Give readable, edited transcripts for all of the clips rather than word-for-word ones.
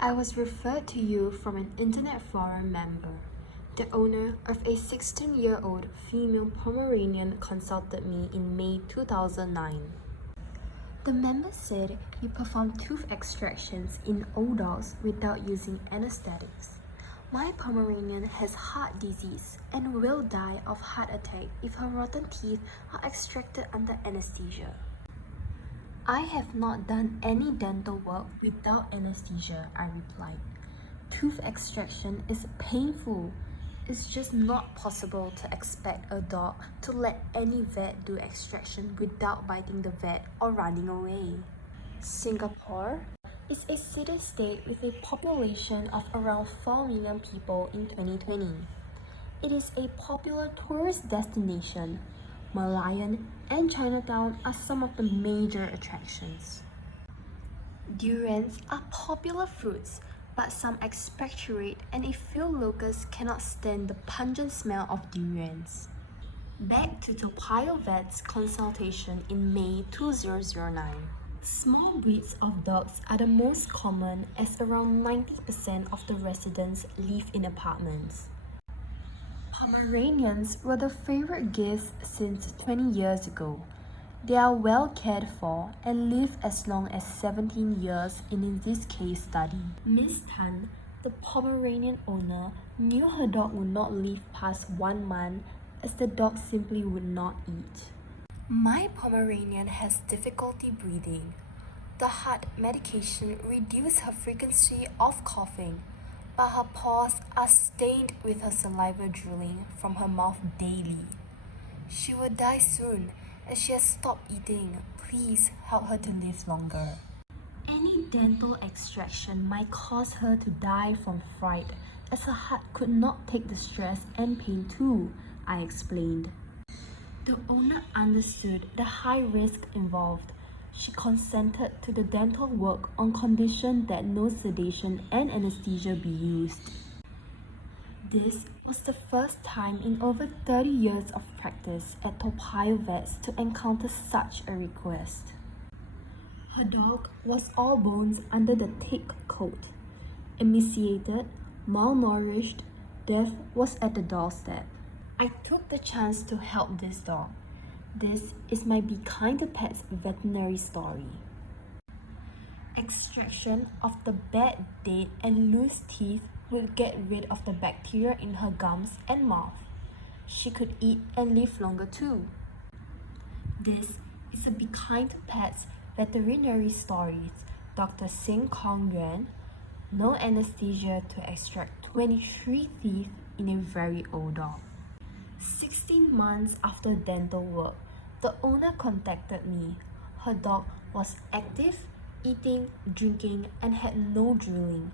I was referred to you from an internet forum member. The owner of a 16-year-old female Pomeranian consulted me in May 2009. The member said you perform tooth extractions in old dogs without using anesthetics. My Pomeranian has heart disease and will die of heart attack if her rotten teeth are extracted under anesthesia. I have not done any dental work without anesthesia, I replied. Tooth extraction is painful. It's just not possible to expect a dog to let any vet do extraction without biting the vet or running away. Singapore is a city-state with a population of around 4 million people in 2020. It is a popular tourist destination. Merlion and Chinatown are some of the major attractions. Durians are popular fruits, but some expectorate and a few locals cannot stand the pungent smell of durians. Back to Toa Payoh Vet's consultation in May 2009. Small breeds of dogs are the most common as around 90% of the residents live in apartments. Pomeranians were the favorite gifts since 20 years ago. They are well cared for and live as long as 17 years in this case study. Miss Tan, the Pomeranian owner, knew her dog would not live past 1 month as the dog simply would not eat. My Pomeranian has difficulty breathing. The heart medication reduced her frequency of coughing, but her paws are stained with her saliva drooling from her mouth daily. She will die soon as she has stopped eating. Please help her to live longer. Any dental extraction might cause her to die from fright as her heart could not take the stress and pain too, I explained. The owner understood the high risk involved. She consented to the dental work on condition that no sedation and anesthesia be used. This was the first time in over 30 years of practice at Toa Payoh Vets to encounter such a request. Her dog was all bones under the thick coat. Emaciated, malnourished, death was at the doorstep. I took the chance to help this dog. This is my Be Kind to Pets veterinary story. Extraction of the bad, dead, and loose teeth would get rid of the bacteria in her gums and mouth. She could eat and live longer too. This is a Be Kind to Pets veterinary stories. Dr. Sing Kong Yuan, no anesthesia to extract 23 teeth in a very old dog. 16 months after dental work, the owner contacted me. Her dog was active, eating, drinking, and had no drooling.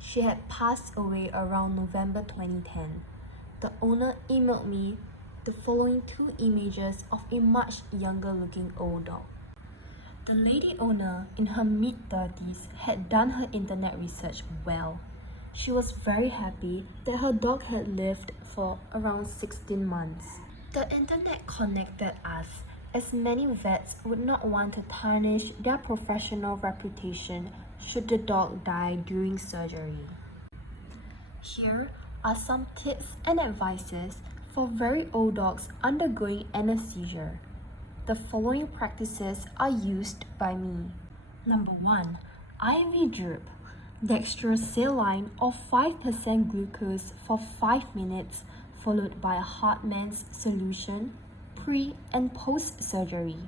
She had passed away around November 2010. The owner emailed me the following 2 images of a much younger looking old dog. The lady owner, in her mid-30s, had done her internet research well. She was very happy that her dog had lived for around 16 months. The internet connected us, as many vets would not want to tarnish their professional reputation should the dog die during surgery. Here are some tips and advices for very old dogs undergoing anesthesia. The following practices are used by me. Number 1. IV drip. Dextrosaline or 5% glucose for 5 minutes, followed by a Hartmann's solution, pre- and post-surgery.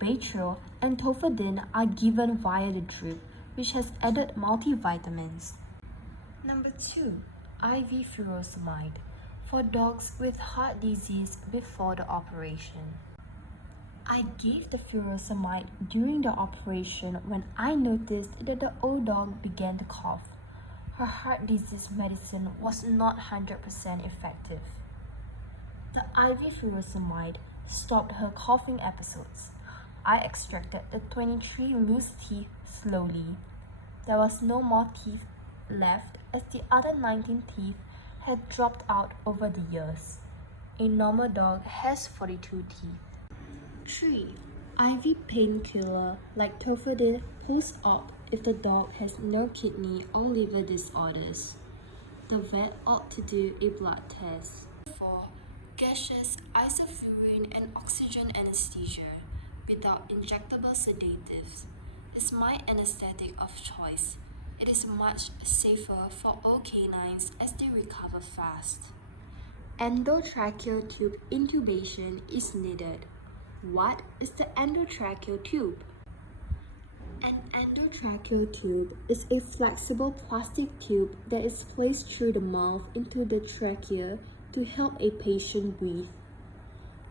Baytril and Tofidine are given via the drip, which has added multivitamins. Number 2. IV furosemide for dogs with heart disease before the operation. I gave the furosemide during the operation when I noticed that the old dog began to cough. Her heart disease medicine was not 100% effective. The IV furosemide stopped her coughing episodes. I extracted the 23 loose teeth slowly. There was no more teeth left as the other 19 teeth had dropped out over the years. A normal dog has 42 teeth. 3. IV painkiller like Tofidine post-op if the dog has no kidney or liver disorders. The vet ought to do a blood test. For gaseous, isoflurane and oxygen anesthesia without injectable sedatives is my anesthetic of choice. It is much safer for all canines as they recover fast. Endotracheal tube intubation is needed. What is the endotracheal tube? An endotracheal tube is a flexible plastic tube that is placed through the mouth into the trachea to help a patient breathe.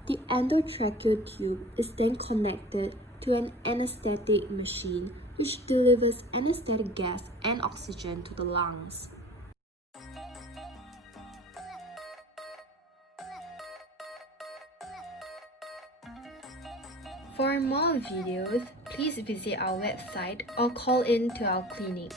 The endotracheal tube is then connected to an anesthetic machine which delivers anesthetic gas and oxygen to the lungs. For more videos, please visit our website or call in to our clinic.